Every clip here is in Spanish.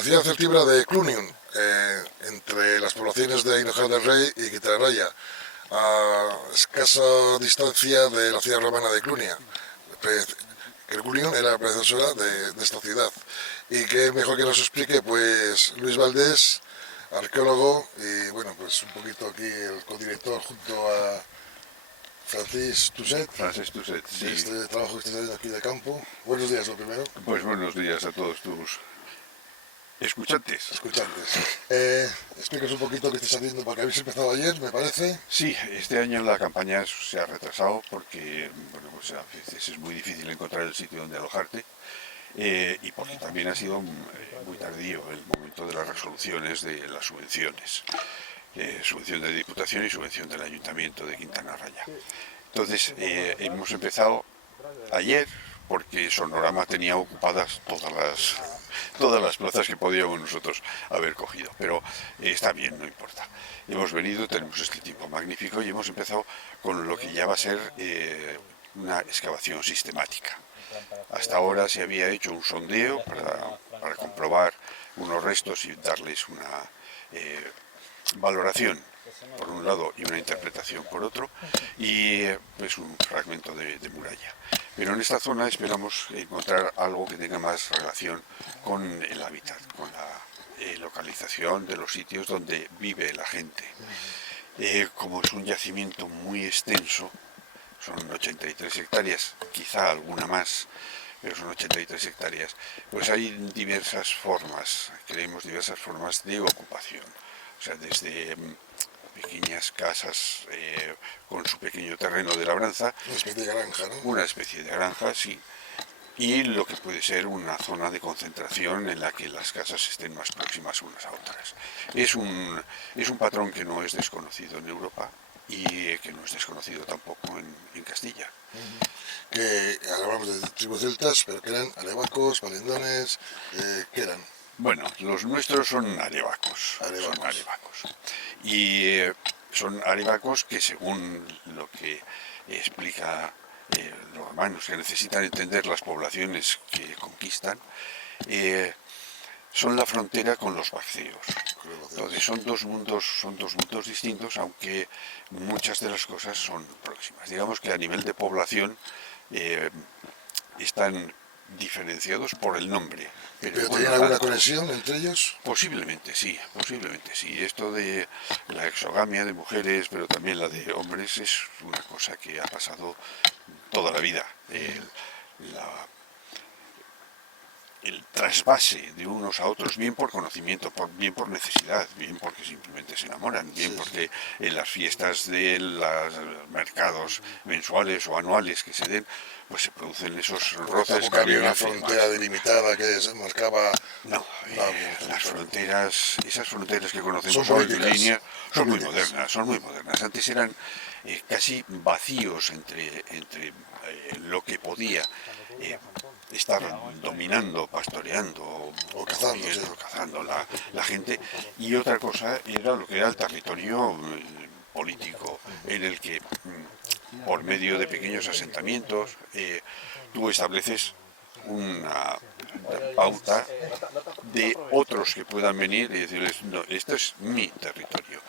la ciudad celtibra de Clunium, entre las poblaciones de Hinojoa del Rey y Quitarraya, a escasa distancia de la ciudad romana de Clunia. Que Clunium era la predecesora de esta ciudad. Y qué mejor que nos explique, pues, Luis Valdés, arqueólogo, y bueno, pues un poquito aquí el codirector junto a Francis Tusset, sí. De este trabajo que estás haciendo aquí de campo. Buenos días, lo primero. Pues buenos días a todos tus escuchantes. Explícanos un poquito qué estás haciendo, porque habéis empezado ayer, me parece. Sí, este año la campaña se ha retrasado porque, bueno, pues a veces es muy difícil encontrar el sitio donde alojarte. Y porque también ha sido muy tardío el momento de las resoluciones de las subvenciones. Subvención de Diputación y subvención del Ayuntamiento de Quintana Raya. Entonces, hemos empezado ayer porque Sonorama tenía ocupadas todas las plazas que podíamos nosotros haber cogido, pero está bien, no importa. Hemos venido, tenemos este tiempo magnífico y hemos empezado con lo que ya va a ser una excavación sistemática. Hasta ahora se había hecho un sondeo para comprobar unos restos y darles una valoración por un lado y una interpretación por otro, y es un fragmento de muralla. Pero en esta zona esperamos encontrar algo que tenga más relación con el hábitat, con la localización de los sitios donde vive la gente. Como es un yacimiento muy extenso, son 83 hectáreas, quizá alguna más, pero son 83 hectáreas, pues hay diversas formas, creemos diversas formas de ocupación. O sea, desde pequeñas casas con su pequeño terreno de labranza. Una especie de granja, ¿no? Una especie de granja, sí. Y lo que puede ser una zona de concentración en la que las casas estén más próximas unas a otras. Es un patrón que no es desconocido en Europa y que no es desconocido tampoco en Castilla. Que hablamos de tribus celtas, pero que eran arevacos, palendones, ¿qué eran? Bueno, los nuestros son arevacos. Y son arevacos que, según lo que explica los romanos, que necesitan entender las poblaciones que conquistan, son la frontera con los vacceos. Entonces son dos mundos distintos, aunque muchas de las cosas son próximas. Digamos que a nivel de población están diferenciados por el nombre. ¿Pero tenían alguna conexión entre ellos? Posiblemente sí. Esto de la exogamia de mujeres, pero también la de hombres, es una cosa que ha pasado toda la vida. El trasvase de unos a otros, bien por conocimiento, bien por necesidad, bien porque simplemente se enamoran, bien porque en las fiestas de los mercados mensuales o anuales que se den, pues se producen esos roces. Tampoco había una frontera delimitada que se marcaba. No, las fronteras, esas fronteras que conocemos hoy de línea, son muy modernas. Antes eran casi vacíos entre lo que podía estar dominando, pastoreando o cazando la gente, y otra cosa era lo que era el territorio político, en el que por medio de pequeños asentamientos tú estableces una pauta de otros que puedan venir y decirles, no, esto es mi territorio,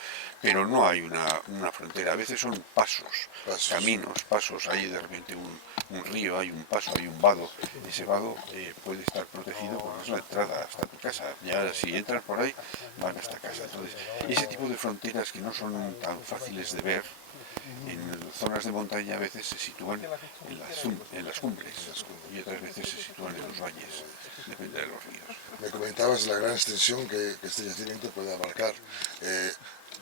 pero no hay una frontera. A veces son pasos, caminos, pasos. Hay de repente un río, hay un paso, hay un vado. Ese vado puede estar protegido porque es la entrada hasta tu casa. Ya si entras por ahí, van hasta casa. Entonces, ese tipo de fronteras que no son tan fáciles de ver, en zonas de montaña a veces se sitúan en las cumbres y otras veces se sitúan en los valles, depende de los ríos. Me comentabas la gran extensión que este yacimiento puede abarcar.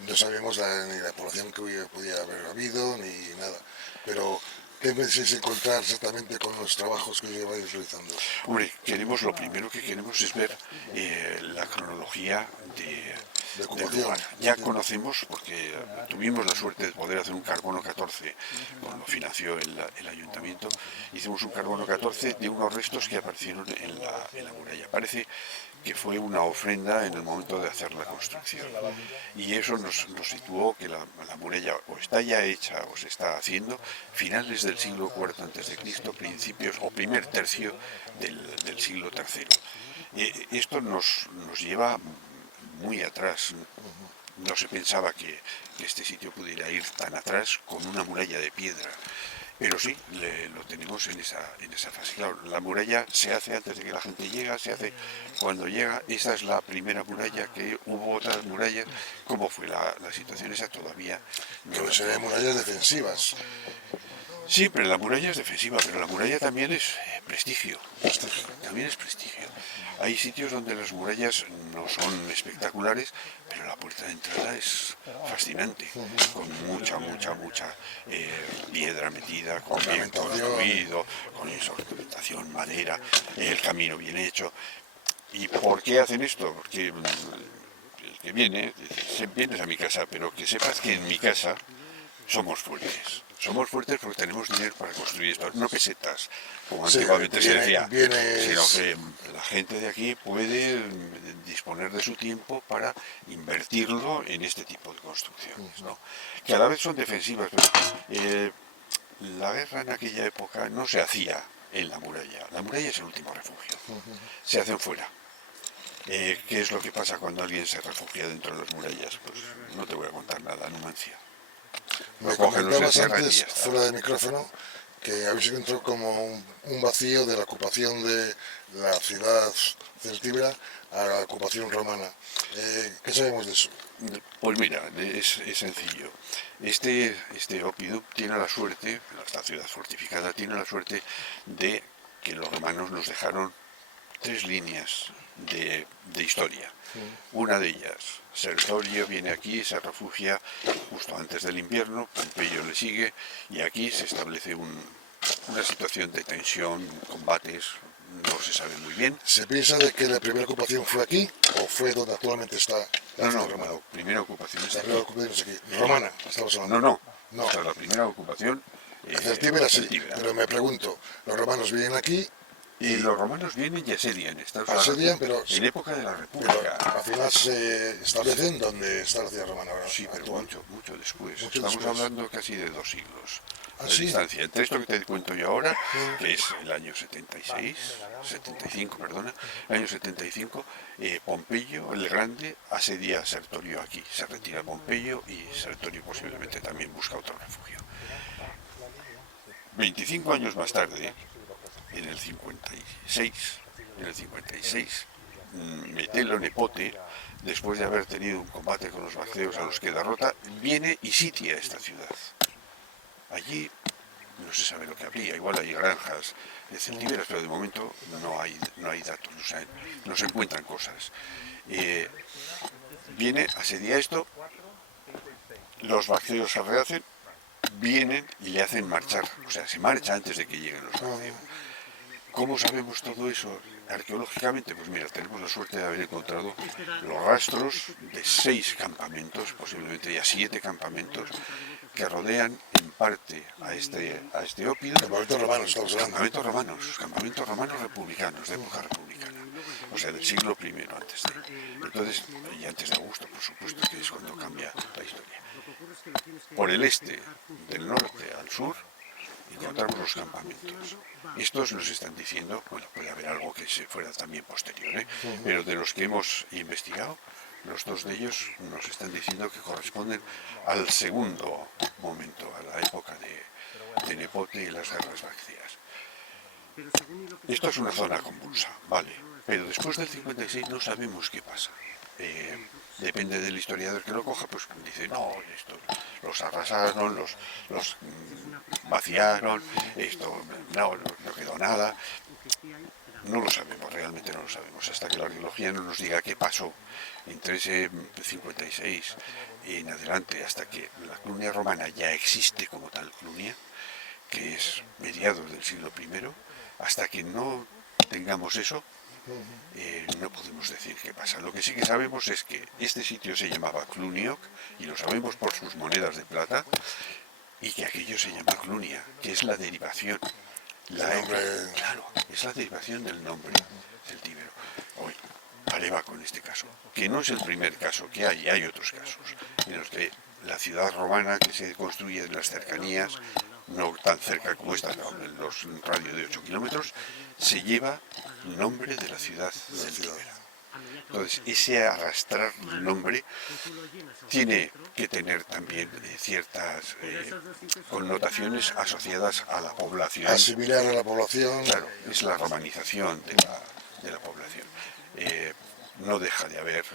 No sabemos ni la población que podía haber habido ni nada, pero ¿qué pensáis encontrar exactamente con los trabajos que lleváis realizando? Hombre, lo primero que queremos es ver la cronología de del ocupación. lugar. Ya conocemos, porque tuvimos la suerte de poder hacer un carbono 14, cuando financió el ayuntamiento, hicimos un carbono 14 de unos restos que aparecieron en la muralla. Parece que fue una ofrenda en el momento de hacer la construcción. Y eso nos situó que la muralla o está ya hecha o se está haciendo finales del siglo IV a.C., principios o primer tercio del siglo III. Esto nos lleva muy atrás. No se pensaba que este sitio pudiera ir tan atrás con una muralla de piedra. Pero sí, lo tenemos en esa fase. Claro, la muralla se hace antes de que la gente llega, se hace cuando llega. Esa es la primera muralla, que hubo otras murallas. ¿Cómo fue la situación esa? Todavía no Que la se ven murallas defensivas. Sí, pero la muralla es defensiva, pero la muralla también es prestigio. También es prestigio. Hay sitios donde las murallas no son espectaculares, pero la puerta de entrada es fascinante, con mucha piedra metida, con bien construido, con esa ornamentación, madera, el camino bien hecho. ¿Y por qué hacen esto? Porque el que viene, vienes a mi casa, pero que sepas que en mi casa somos fuertes. Somos fuertes porque tenemos dinero para construir esto, no pesetas, como antiguamente se decía, sino que la gente de aquí puede disponer de su tiempo para invertirlo en este tipo de construcciones, ¿no? Que a la vez son defensivas, pero la guerra en aquella época no se hacía en la muralla es el último refugio, se hacen fuera. ¿Qué es lo que pasa cuando alguien se refugia dentro de las murallas? Pues no te voy a contar nada, Numancia. Me comentabas antes, fuera de micrófono, que habéis encontrado como un vacío de la ocupación de la ciudad celtíbera a la ocupación romana. ¿Qué sabemos de eso? Pues mira, es sencillo. Este Oppidum tiene la suerte, esta ciudad fortificada, tiene la suerte de que los romanos nos dejaron 3 líneas de historia. Una de ellas, Sertorio viene aquí, se refugia justo antes del invierno, Pompeyo le sigue y aquí se establece una situación de tensión, combates, no se sabe muy bien. ¿Se piensa de que la primera ocupación fue aquí o fue donde actualmente está la ciudad romana? La primera ocupación es La aquí. primera ocupación es aquí. Romana, estamos hablando. No. Esta es la primera ocupación. Celtíbera sí, pero me pregunto, los romanos vienen aquí. Y los romanos vienen y asedian, pero en época de la República. Pero al final se establecen donde está la ciudad romana ahora. Sí, pero mucho después. Estamos hablando casi de 2 siglos de distancia. Entre esto que te cuento yo ahora, que es el año 75, el año 75, Pompeyo el Grande asedia Sertorio aquí. Se retira Pompeyo y Sertorio posiblemente también busca otro refugio. 25 años más tarde, en el 56, Metelo Nepote, después de haber tenido un combate con los bacteos a los que derrota, viene y sitia esta ciudad. Allí no se sabe lo que habría, igual hay granjas celtíberas, pero de momento no hay datos, no se encuentran cosas. Viene, asedia esto, los bacteos se rehacen, vienen y le hacen marchar, o sea, se marcha antes de que lleguen los bacteos. ¿Cómo sabemos todo eso arqueológicamente? Pues mira, tenemos la suerte de haber encontrado los rastros de 6 campamentos, posiblemente ya 7 campamentos, que rodean en parte a este Oppidum. Campamentos romanos, estamos hablando. Campamentos romanos republicanos, de época republicana, o sea, del siglo I antes de. Entonces, y antes de Augusto, por supuesto, que es cuando cambia la historia. Por el este, del norte al sur, encontramos los campamentos. Estos nos están diciendo, bueno, puede haber algo que se fuera también posterior, pero de los que hemos investigado, los 2 de ellos nos están diciendo que corresponden al segundo momento, a la época de Nepote y las guerras bactrias. Esto es una zona convulsa, vale, pero después del 56 no sabemos qué pasa. Depende del historiador que lo coja, pues dice, no, esto los arrasaron, los vaciaron, esto no quedó nada. No lo sabemos, realmente no lo sabemos, hasta que la arqueología no nos diga qué pasó entre ese 56 en adelante, hasta que la Clunia romana ya existe como tal Clunia, que es mediados del siglo I, hasta que no tengamos eso, No podemos decir qué pasa. Lo que sí que sabemos es que este sitio se llamaba Cluniac, y lo sabemos por sus monedas de plata, y que aquello se llama Clunia, que es la derivación. Claro, es la derivación del nombre del Tíbero. Hoy, Areva con este caso, que no es el primer caso que hay otros casos en los que la ciudad romana que se construye en las cercanías, no tan cerca como esta, en los radios de 8 kilómetros, se lleva el nombre de la ciudad del Tíbero. Entonces, ese arrastrar el nombre tiene que tener también ciertas connotaciones asociadas a la población. Asimilar a la población. Claro, es la romanización de la población. No deja de haber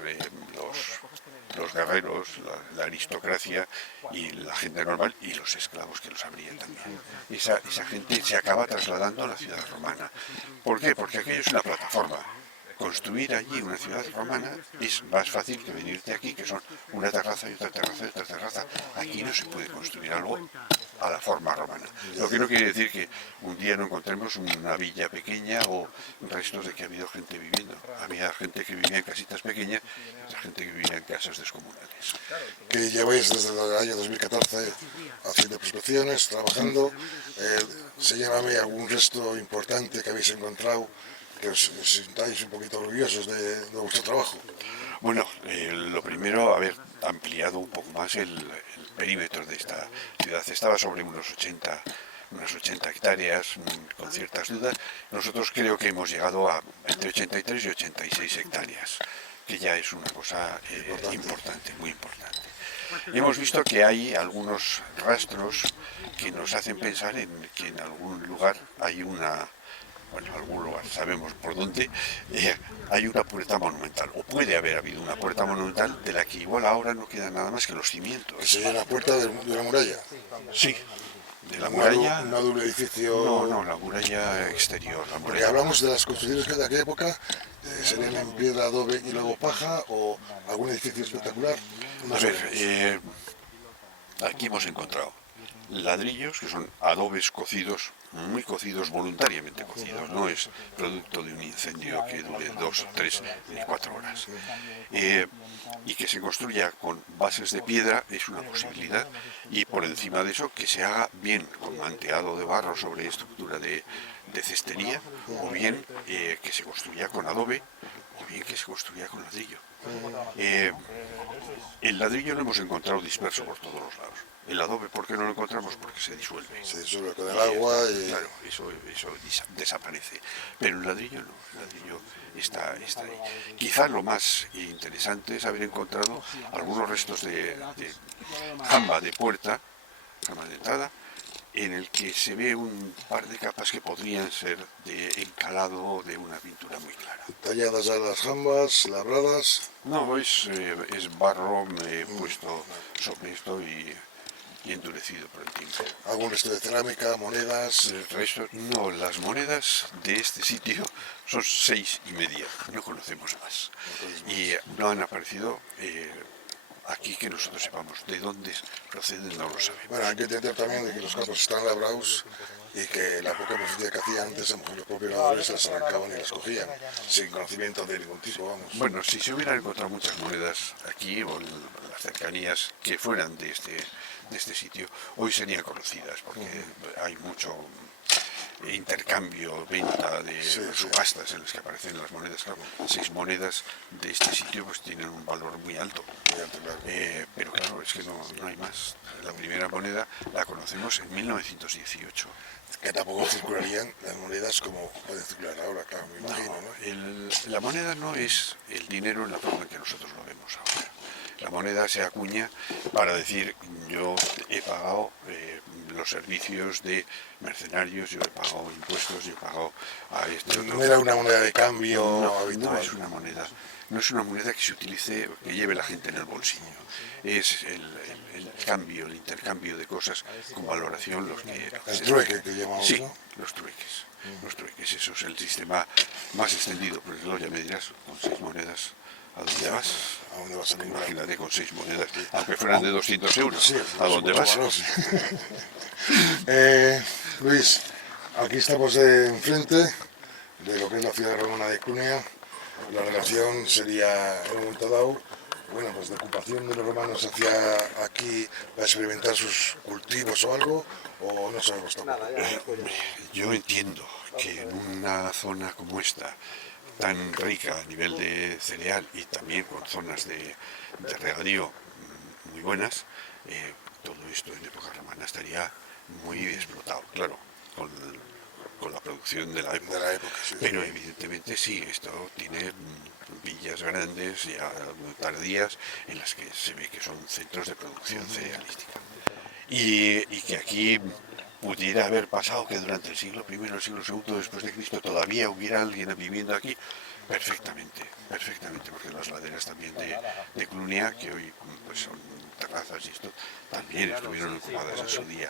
los guerreros, la aristocracia y la gente normal y los esclavos que los habría también. Esa gente se acaba trasladando a la ciudad romana. ¿Por qué? Porque aquello es una plataforma. Construir allí una ciudad romana es más fácil que venirte aquí, que son una terraza y otra terraza y otra terraza. Aquí no se puede construir algo a la forma romana. Lo que no quiere decir que un día no encontremos una villa pequeña o restos de que ha habido gente viviendo. Había gente que vivía en casitas pequeñas y otra gente que vivía en casas descomunales. Que lleváis desde el año 2014 haciendo prospecciones, trabajando. Señálame algún resto importante que habéis encontrado, que os sintáis un poquito orgullosos de vuestro trabajo. Bueno, lo primero, haber ampliado un poco más el perímetro de esta ciudad. Estaba sobre unas 80 hectáreas, con ciertas dudas. Nosotros creo que hemos llegado a entre 83 y 86 hectáreas, que ya es una cosa importante, muy importante. Hemos visto que hay algunos rastros que nos hacen pensar en que en algún lugar hay algún lugar, sabemos por dónde, hay una puerta monumental, o puede haber habido una puerta monumental de la que igual ahora no quedan nada más que los cimientos. ¿Que sería la puerta de la muralla? Sí, de la muralla. ¿Un doble edificio? No, la muralla exterior. Porque hablamos de las construcciones de aquella época, ¿serían en piedra, adobe y luego paja, o algún edificio espectacular? A ver, aquí hemos encontrado ladrillos que son adobes cocidos, muy cocidos, voluntariamente cocidos, no es producto de un incendio que dure 2, 3 ni 4 horas. Y que se construya con bases de piedra es una posibilidad, y por encima de eso que se haga bien con manteado de barro sobre estructura de cestería, o bien que se construya con adobe, o bien que se construya con ladrillo. El ladrillo lo hemos encontrado disperso por todos los lados. El adobe, ¿por qué no lo encontramos? Porque se disuelve. Se disuelve con el agua y... Claro, eso desaparece. Pero el ladrillo no, el ladrillo está ahí. Quizá lo más interesante es haber encontrado algunos restos de jamba de puerta, jamba de entrada, en el que se ve un par de capas que podrían ser de encalado de una pintura muy clara. Talladas ya las jambas, labradas... No, es barro puesto sobre esto y endurecido por el tiempo. ¿Algún resto de cerámica, monedas? No, las monedas de este sitio son 6,5, no conocemos más. Y no han aparecido aquí que nosotros sepamos. De dónde proceden no lo sabemos. Bueno, hay que entender también de que los campos están labrados y que la poca profundidad que hacían antes, a lo mejor los propios labradores las arrancaban y las cogían, sin conocimiento de ningún tipo, vamos. Bueno, si se hubieran encontrado muchas monedas aquí o en las cercanías que fueran de este sitio, hoy serían conocidas, porque hay mucho intercambio, venta de subastas en las que aparecen las monedas. Claro, 6 monedas de este sitio pues tienen un valor muy alto. Pero claro, es que no hay más. La primera moneda la conocemos en 1918. Que tampoco circularían las monedas como pueden circular ahora, claro, me imagino, ¿no? La moneda no es el dinero en la forma en que nosotros lo vemos ahora. La moneda se acuña para decir: yo he pagado los servicios de mercenarios, yo he pagado impuestos, yo he pagado a este otro. No era una moneda de cambio No es una moneda. No es una moneda que se utilice, que lleve la gente en el bolsillo. Es el cambio, el intercambio de cosas con valoración. El trueque que llamamos, sí, ¿no? Los trueques. Los trueques, eso es el sistema más extendido. Pues luego ya me dirás, con 6 monedas, ¿a dónde vas? ¿A dónde vas a comprar? Imagínate con 6 monedas, aunque fueran de 200 euros, sí, ¿a dónde vas? Luis, aquí estamos enfrente de lo que es la ciudad romana de Clunia. La relación sería, en un momento dado, bueno, pues de ocupación de los romanos hacia aquí para experimentar sus cultivos o algo, o no sabemos tampoco. Yo entiendo que en una zona como esta, tan rica a nivel de cereal y también con zonas de regadío muy buenas, todo esto en época romana estaría muy explotado, claro, con la producción de la época. Sí. Pero evidentemente sí, esto tiene villas grandes, ya tardías, en las que se ve que son centros de producción cerealística. Y que aquí pudiera haber pasado que durante el siglo I, el siglo II después de Cristo todavía hubiera alguien viviendo aquí, perfectamente, porque las laderas también de Clunia, que hoy pues son terrazas y esto, también estuvieron ocupadas en su día.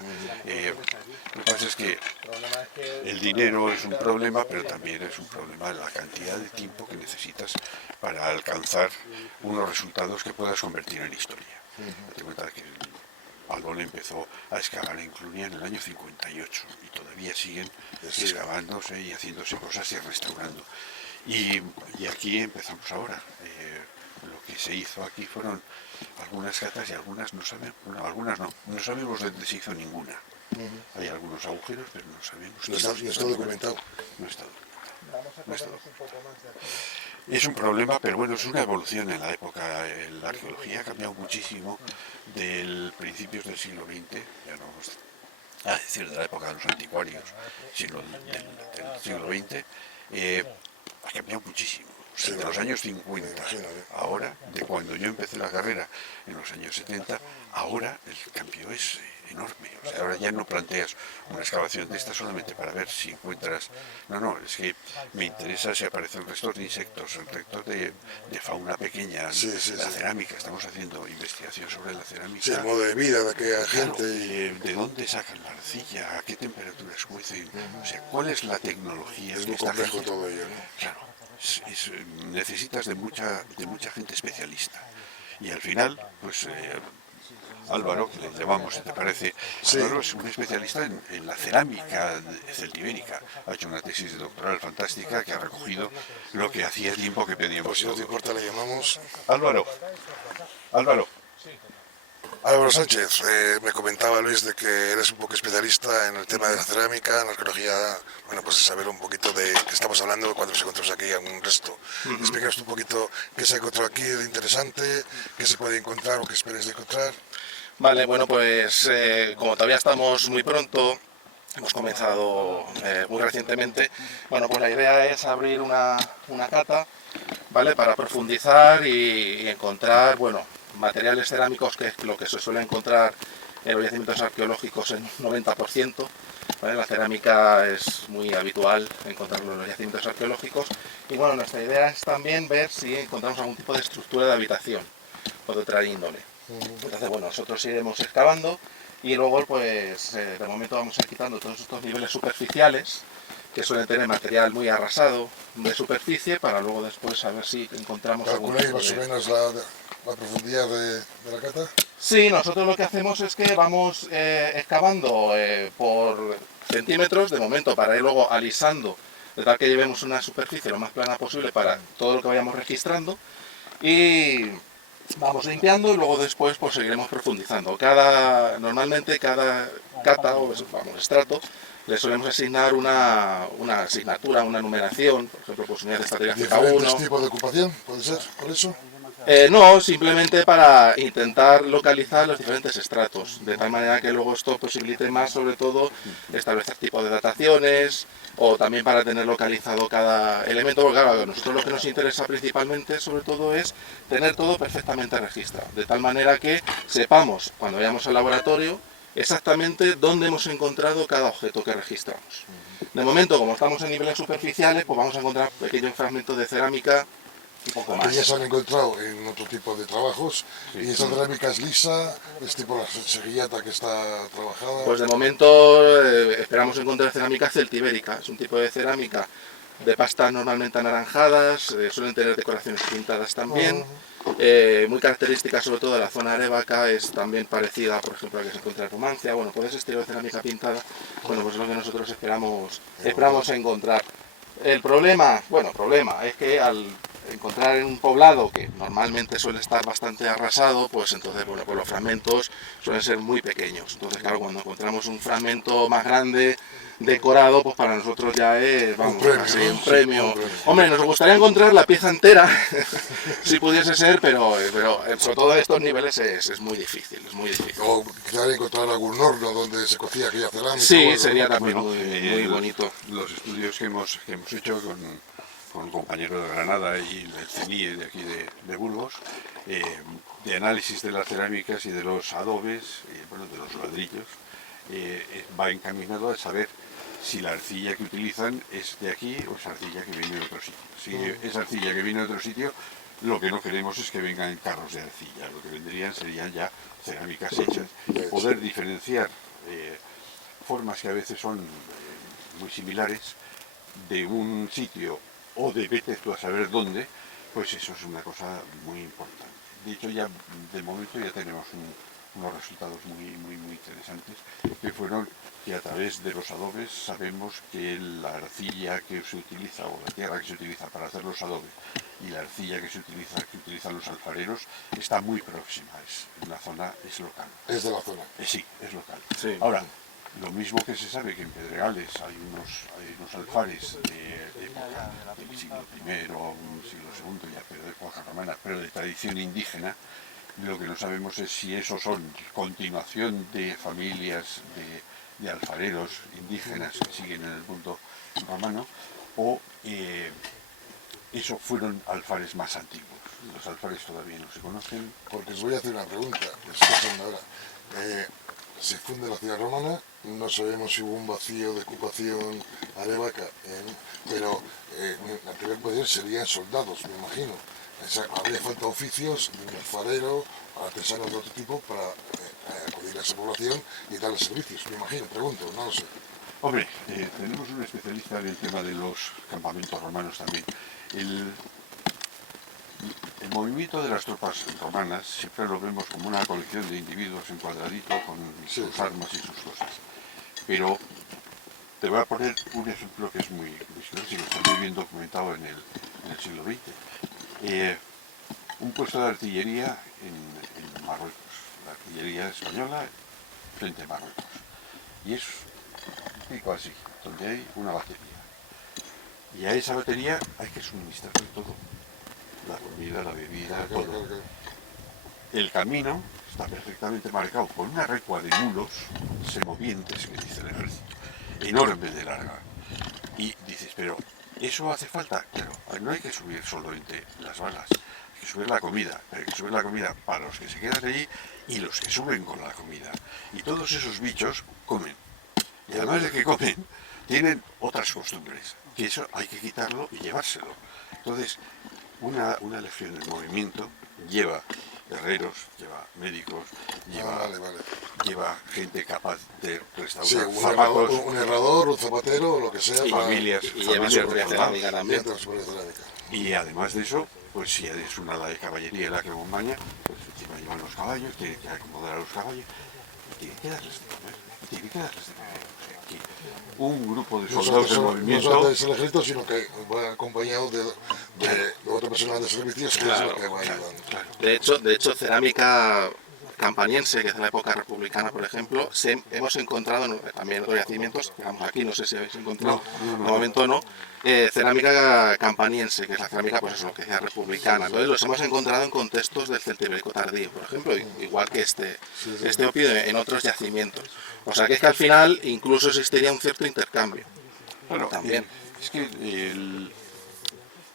Lo que pasa es que el dinero es un problema, pero también es un problema la cantidad de tiempo que necesitas para alcanzar unos resultados que puedas convertir en historia. Date cuenta que Albón empezó a excavar en Clunia en el año 58 y todavía siguen excavándose y haciéndose cosas y restaurando. Y aquí empezamos ahora. Lo que se hizo aquí fueron algunas catas y algunas no sabemos, bueno, algunas no sabemos dónde se hizo ninguna. Hay algunos agujeros, pero no sabemos. No está documentado. No está documentado. Es un problema, pero bueno, es una evolución en la época. La arqueología ha cambiado muchísimo del principios del siglo XX, ya no vamos a decir de la época de los anticuarios, sino del siglo XX, ha cambiado muchísimo. O sea, de los años 50, ahora, de cuando yo empecé la carrera en los años 70, ahora el cambio es enorme. O sea, ahora ya no planteas una excavación de esta solamente para ver si encuentras... No, es que me interesa si aparecen restos de insectos, restos de fauna pequeña, la cerámica. Estamos haciendo investigación sobre la cerámica. Sí, el modo de vida de aquella gente. ¿De dónde sacan la arcilla? ¿A qué temperaturas cuecen? O sea, ¿cuál es la tecnología? Es muy complejo todo ello, ¿no? Claro. Necesitas de mucha gente especialista. Y al final, pues Álvaro, que le llamamos, si te parece, Álvaro es un especialista en la cerámica celtibérica. Ha hecho una tesis de doctoral fantástica que ha recogido lo que hacía tiempo que pedíamos. Pues si no te importa, le llamamos. Álvaro. Álvaro Sánchez, me comentaba Luis de que eres un poco especialista en el tema de la cerámica, en la arqueología, bueno, pues saber un poquito de qué estamos hablando cuando nos encontramos aquí algún resto. Explícanos un poquito qué se ha encontrado aquí de interesante, qué se puede encontrar o qué esperes de encontrar. Vale, bueno, pues como todavía estamos muy pronto, hemos comenzado muy recientemente, bueno, pues la idea es abrir una cata, ¿vale?, para profundizar y encontrar, bueno, materiales cerámicos, que es lo que se suele encontrar en los yacimientos arqueológicos en un 90%. ¿Vale? La cerámica es muy habitual encontrarlo en los yacimientos arqueológicos. Y bueno, nuestra idea es también ver si encontramos algún tipo de estructura de habitación o de otra índole. Entonces, bueno, nosotros iremos excavando y luego, pues, de momento vamos a ir quitando todos estos niveles superficiales que suelen tener material muy arrasado de superficie, para luego después a ver si encontramos algún tipo más o menos la profundidad de la cata? Sí, nosotros lo que hacemos es que vamos excavando por centímetros de momento, para ir luego alisando, de tal que llevemos una superficie lo más plana posible para todo lo que vayamos registrando, y vamos limpiando y luego después pues seguiremos profundizando. Normalmente cada cata o estrato le solemos asignar una asignatura, una numeración, por ejemplo, pues unidad estratégica 1. ¿Diferentes tipos de ocupación? ¿Puede ser por eso? No, simplemente para intentar localizar los diferentes estratos, de tal manera que luego esto posibilite más, sobre todo, establecer tipos de dataciones, o también para tener localizado cada elemento, porque claro, a nosotros lo que nos interesa principalmente, sobre todo, es tener todo perfectamente registrado, de tal manera que sepamos, cuando vayamos al laboratorio, exactamente dónde hemos encontrado cada objeto que registramos. De momento, como estamos en niveles superficiales, pues vamos a encontrar pequeños fragmentos de cerámica y poco más. Que ya se han encontrado en otro tipo de trabajos, y esa cerámica es lisa, es tipo la seguillata que está trabajada. Pues de momento esperamos encontrar cerámica celtibérica, es un tipo de cerámica de pastas normalmente anaranjadas, suelen tener decoraciones pintadas también. Muy característica sobre todo de la zona arébaca, es también parecida, por ejemplo, a la que se encuentra en Numancia. Bueno, pues ese estilo de cerámica pintada, bueno, pues es lo que nosotros esperamos encontrar. El problema es que al encontrar en un poblado que normalmente suele estar bastante arrasado, pues entonces, bueno, pues los fragmentos suelen ser muy pequeños. Entonces, claro, cuando encontramos un fragmento más grande, decorado, pues para nosotros ya es, vamos, así, un premio. Hombre, nos gustaría encontrar la pieza entera, si pudiese ser, pero sobre todo en estos niveles es muy difícil, es muy difícil. O quizás encontrar algún horno donde se cocía aquella cerámica. Sí, sería también Bueno, muy bonito. Los estudios que hemos hecho con un compañero de Granada y el CENIE de aquí de Burgos, de análisis de las cerámicas y de los adobes, bueno, de los ladrillos, va encaminado a saber si la arcilla que utilizan es de aquí o es arcilla que viene de otro sitio. Si es arcilla que viene de otro sitio, lo que no queremos es que vengan carros de arcilla, lo que vendrían serían ya cerámicas hechas. Y poder diferenciar formas que a veces son muy similares de un sitio o de vete tú a saber dónde, pues eso es una cosa muy importante. De hecho, ya de momento ya tenemos unos resultados muy interesantes, que fueron que a través de los adobes sabemos que la arcilla que se utiliza o la tierra que se utiliza para hacer los adobes y la arcilla que utilizan los alfareros está muy próxima, es local. Es de la zona. Sí, es local. Sí. Ahora, lo mismo que se sabe que en Pedregales hay unos alfares de época del siglo I o siglo II, ya, pero de época romana, pero de tradición indígena. Lo que no sabemos es si esos son continuación de familias de alfareros indígenas que siguen en el mundo romano o eso fueron alfares más antiguos. Los alfares todavía no se conocen. Porque os voy a hacer una pregunta, que estoy pensando ahora. Se funde la ciudad romana, no sabemos si hubo un vacío de ocupación arevaca, pero la primera ocupación serían soldados, me imagino. Habría falta oficios, de un alfarero, artesanos de otro tipo, para acudir a esa población y darles servicios, me imagino, pregunto, no lo sé. Hombre, tenemos un especialista en el tema de los campamentos romanos también. El movimiento de las tropas romanas siempre lo vemos como una colección de individuos en cuadradito con sus armas y sus cosas. Pero te voy a poner un ejemplo que es muy clásico, está muy bien documentado en el siglo XX. Un puesto de artillería en Marruecos, la artillería española frente a Marruecos. Y es un pico así, donde hay una batería. Y a esa batería hay que suministrarle todo. La comida, la bebida, todo. Claro. El camino está perfectamente marcado por una recua de mulos semovientes, que dice el ejército, enorme de larga. Y dices, pero ¿eso hace falta? Claro, no hay que subir solamente las balas, hay que subir la comida, pero hay que subir la comida para los que se quedan allí y los que suben con la comida. Y todos esos bichos comen. Y además de que comen, tienen otras costumbres, que eso hay que quitarlo y llevárselo. Entonces, una legión en movimiento lleva herreros, lleva médicos, lleva gente capaz de restaurar fármacos, un herrador, un zapatero, lo que sea. familias, y lleva su propia cerámica también. Y además de eso, pues si es una ala de caballería la que acompaña, pues encima llevan los caballos, tiene que acomodar a los caballos y tiene que darles de comer. Aquí, un grupo de soldados en movimiento. No solamente es el ejército, sino que va acompañado de otro personal de servicios que es lo que va ayudando. Claro. De hecho, cerámica campaniense, que es de la época republicana, por ejemplo, hemos encontrado también otros yacimientos, digamos aquí, no sé si habéis encontrado, de momento no, cerámica campaniense, que es la cerámica, pues eso, lo que decía republicana. Entonces los hemos encontrado en contextos del Celtibérico tardío, por ejemplo, igual que este opio en otros yacimientos. O sea que es que al final incluso existiría un cierto intercambio. Bueno, también. Es que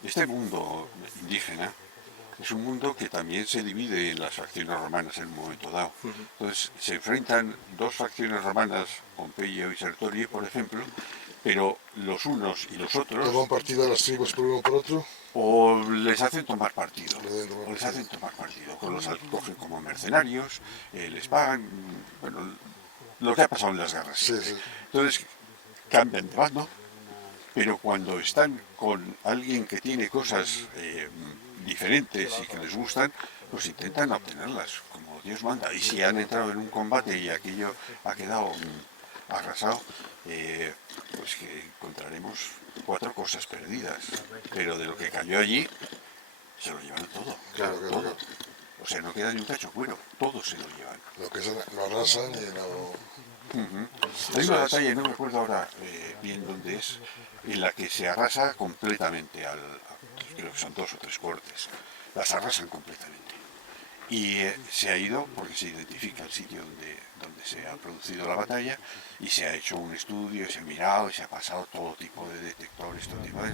este mundo indígena es un mundo que también se divide en las facciones romanas en un momento dado. Entonces se enfrentan dos facciones romanas, Pompeyo y Sertorio, por ejemplo, pero los unos y los otros... ¿Toman partido a las tribus por uno por otro? O les hacen tomar partido, los cogen como mercenarios, les pagan, bueno, lo que ha pasado en las guerras. Sí. Entonces cambian de bando, pero cuando están con alguien que tiene cosas diferentes y que les gustan, pues intentan obtenerlas como Dios manda. Y si han entrado en un combate y aquello ha quedado arrasado, pues que encontraremos 4 cosas perdidas. Pero de lo que cayó allí, se lo llevaron todo. Claro, todo. claro. O sea, no queda ni un cacho cuero, todo se lo llevan. Lo que es lo arrasan y lo... Hay una batalla, no me acuerdo ahora bien dónde es, en la que se arrasa completamente, creo que son 2 o 3 cortes, las arrasan completamente. Y se ha ido porque se identifica el sitio donde se ha producido la batalla y se ha hecho un estudio, se ha mirado y se ha pasado todo tipo de detectores, todo tipo de...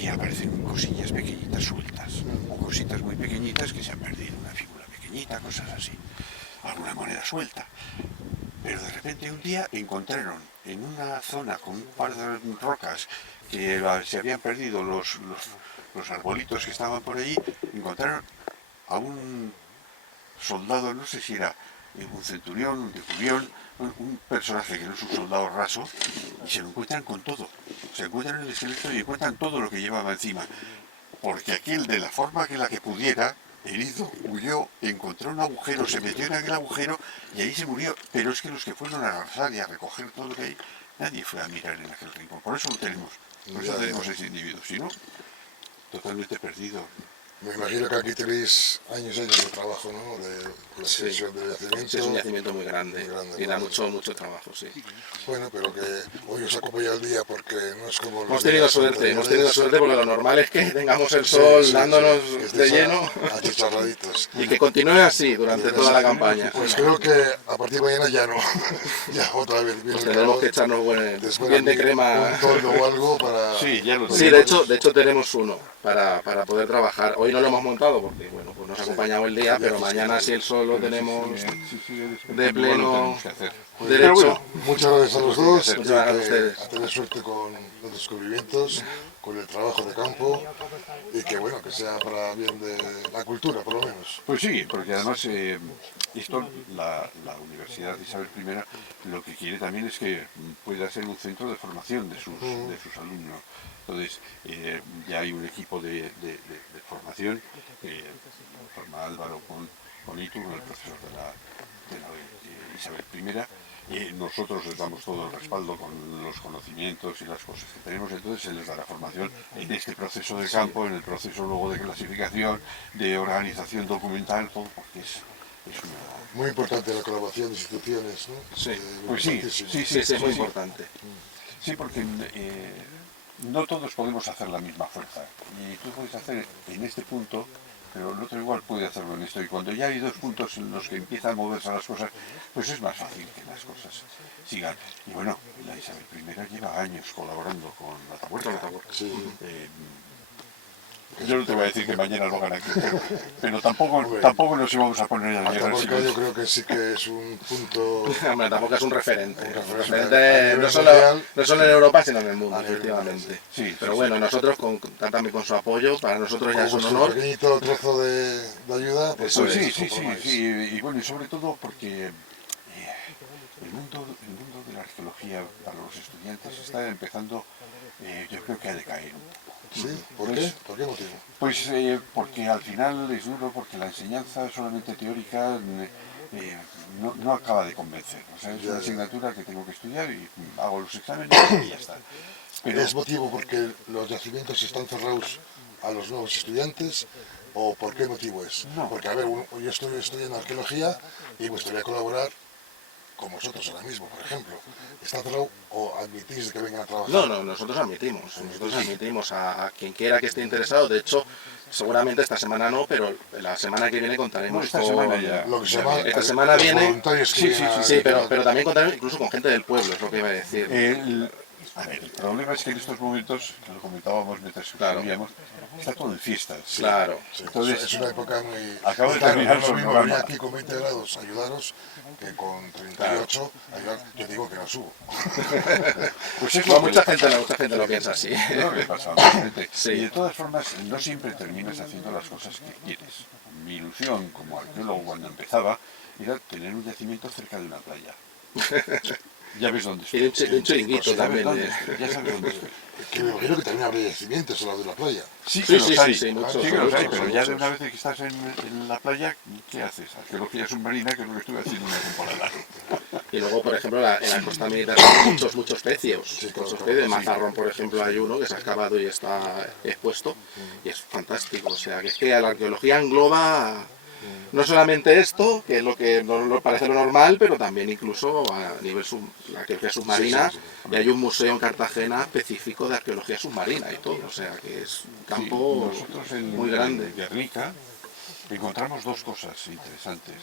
y aparecen cosillas pequeñitas sueltas, o cositas muy pequeñitas que se han perdido, una figura pequeñita, cosas así, alguna moneda suelta. Pero de repente un día encontraron en una zona con un par de rocas que se habían perdido los arbolitos que estaban por allí, encontraron a un soldado, no sé si era un centurión, un decurión, un personaje que no es un soldado raso, y se lo encuentran con todo. Se encuentran el esqueleto y encuentran todo lo que llevaba encima. Porque aquel, de la forma que la que pudiera, herido, huyó, encontró un agujero, se metió en aquel agujero y ahí se murió. Pero es que los que fueron a arrasar y a recoger todo lo que hay, nadie fue a mirar en aquel rincón. Por eso lo tenemos. Por eso tenemos ese individuo. Si no, totalmente perdido. Me imagino que aquí tenéis años y años de trabajo, ¿no? De la extensión del yacimiento. Sí, es un yacimiento muy grande y da mucho trabajo, sí. Bueno, pero que hoy os acompaña el día porque no es como... Hemos tenido suerte porque lo normal es que tengamos el sol dándonos de lleno achicharraditos. y que continúe así durante toda la campaña. Pues creo que a partir de mañana ya no. Ya otra vez viene Pues el tendremos calor. que echarnos Después bien de aquí crema. un toldo o algo para... Sí, ya lo Sí, de hecho tenemos uno para poder trabajar. Hoy no lo hemos montado porque bueno, pues nos ha acompañado el día, pero mañana si el sol lo tenemos de pleno Pues, derecho. bueno, muchas gracias a los dos. Muchas gracias a y ustedes. a tener suerte con los descubrimientos, con el trabajo de campo y que bueno, que sea para bien de la cultura, por lo menos. Pues sí, porque además esto, la Universidad Isabel I lo que quiere también es que pueda ser un centro de formación de sus alumnos. Entonces, ya hay un equipo de formación que forma Álvaro con Iturno, el profesor de la Isabel I, y nosotros les damos todo el respaldo con los conocimientos y las cosas que tenemos. Entonces se les da la formación en este proceso de campo, en el proceso luego de clasificación, de organización documental, todo, porque es una... Muy importante la colaboración de instituciones, ¿no? Sí. Pues sí, Sí, es muy importante. Sí, porque no todos podemos hacer la misma fuerza. Y tú puedes hacer en este punto, pero el otro igual puede hacerlo en esto. Y cuando ya hay 2 puntos en los que empiezan a moverse las cosas, pues es más fácil que las cosas sigan. Y bueno, la Isabel I lleva años colaborando con la Atahualpa. Sí. Yo no te voy a decir que mañana lo hagan aquí, pero tampoco nos íbamos a poner a llegar al Atahualpa yo siglo. creo que sí que es un punto... Hombre, tampoco es un referente. Un Referente a nivel no solo mundial. en Europa, sino en el mundo, A nivel efectivamente. Sí, Pero sí, bueno, sí. nosotros también con su apoyo, para nosotros ya es un Con honor. un pequeñito trozo de ayuda, pues Pues os sí, conformáis. y bueno, y sobre todo porque el mundo de la arqueología para los estudiantes está empezando, yo creo que a decaer un poco. ¿Sí? ¿Por qué? ¿Por qué motivo? Pues porque al final es duro, porque la enseñanza solamente teórica no acaba de convencer. O sea, es una asignatura que tengo que estudiar y hago los exámenes y ya está. Pero ¿Es motivo porque los yacimientos están cerrados a los nuevos estudiantes o por qué motivo es? No. Porque, a ver, yo estoy estudiando arqueología y me gustaría colaborar con vosotros ahora mismo, por ejemplo. ¿Está cerrado o admitís que vengan a trabajar? No, nosotros admitimos a quien quiera que esté interesado. De hecho, seguramente esta semana no, pero la semana que viene contaremos esta con... semana ya. Lo que se llama Esta semana los viene... voluntarios que Sí, vienen a- Sí, pero también contaremos incluso con gente del pueblo, es lo que iba a decir. A ver, el problema es que en estos momentos, que lo comentábamos mientras Claro. estudiamos, está todo en fiestas. Claro. Sí, Entonces, es una época muy... acabo de Claro, terminar no es lo mismo programa. venir aquí con 20 grados a ayudaros que con 38 ayudar. Yo digo que no subo. Pues es No, lo que mucha le gente lo piensa así. Es lo que le pasa a la gente. Sí. Y de todas formas, no siempre terminas haciendo las cosas que quieres. Mi ilusión como arqueólogo cuando empezaba era tener un yacimiento cerca de una playa. Ya ves dónde Y estoy. de un chiringuito Ya sabes también. dónde estoy, ya sabes dónde estoy. Que me imagino que también habrá yacimientos al lado de la playa. Sí, Sí, que los sí, hay, sí, muchos, sí que los hay, muchos, pero ya de muchos. una vez que estás en la playa, ¿qué haces? Arqueología submarina, que es lo que estuve haciendo una temporada. Y luego, por ejemplo, en la costa mediterránea hay muchos pecios. Sí, claro, Muchos claro, pecios. En sí. Mazarrón, por ejemplo, hay uno que se ha excavado y está expuesto. Y es fantástico. O sea, que es que la arqueología engloba no solamente esto, que es lo que nos parece lo normal, pero también incluso a nivel la arqueología submarina. Sí, sí, Y hay un museo en Cartagena específico de arqueología submarina y todo. O sea, que es un campo Nosotros en muy grande. Guernica encontramos dos cosas interesantes.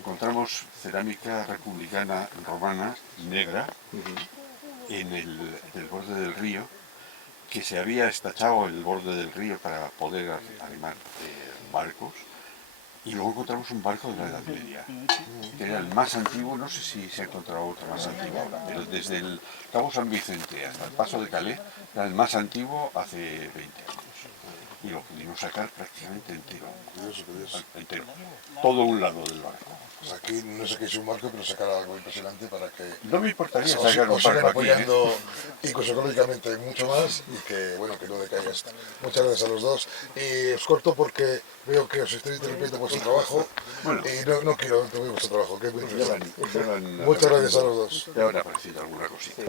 Encontramos cerámica republicana romana negra en el borde del río, que se había estachado el borde del río para poder armar barcos. Y luego encontramos un barco de la Edad Media, que era el más antiguo, no sé si se ha encontrado otro más antiguo ahora, pero desde el Cabo San Vicente hasta el Paso de Calais era el más antiguo hace 20 años. Y lo pudimos sacar prácticamente entero. Curioso. Entero. Todo un lado del barco. Pues aquí no sé qué es un barco, pero sacar algo impresionante para que No me importaría os sacar un sigan barco aquí, apoyando incluso económicamente mucho más y que, bueno, que no decaiga esto. Muchas gracias a los dos. Y os corto porque veo que os estoy interrumpiendo vuestro trabajo y no quiero interrumpir vuestro trabajo, que es muy interesante. Muchas gracias a los dos. Ya habrá aparecido alguna cosita.